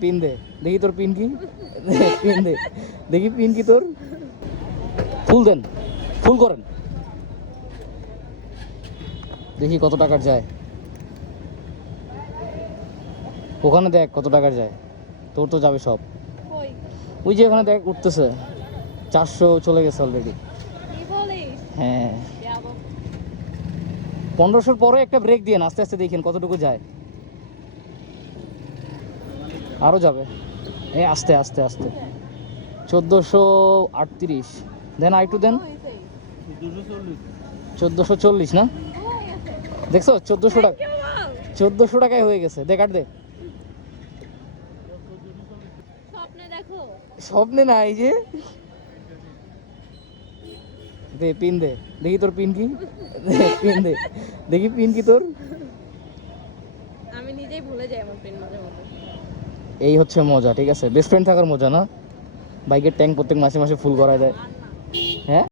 pin দে দেখি তোর pin কি পিন দে দেখি পিন কি তোর ফুল দেন ফুল করেন দেখি কত টাকার যায় ওখানে দেখ কত টাকার যায় তোর তো যাবে সব ওই যে ওখানে দেখ উঠতেছে 400 চলে গেছে অলরেডি হ্যাঁ 1500 পরে একটা ব্রেক দিয়ে আস্তে আস্তে দেখেন কতটুকু যায় আরো যাবে এই আস্তে আস্তে আস্তে 1438 দেন আইটু দেন 1440 না দেখছো 1400 টাকা 1400 টাকায় হয়ে গেছে দেখ আর দে স্বপ্নে না এই যে দে পিন দে দেখি তোর পিন কি পিন দে দেখি পিন কি তোর আমি নিজেই ভুলে যাই আমার পিন মাঝে মধ্যে এই হচ্ছে মজা ঠিক আছে বেস্ট ফ্রেন্ড থাকার মজা না বাইকের ট্যাঙ্ক প্রত্যেক মাসে মাসে ফুল করায় দেয় হ্যাঁ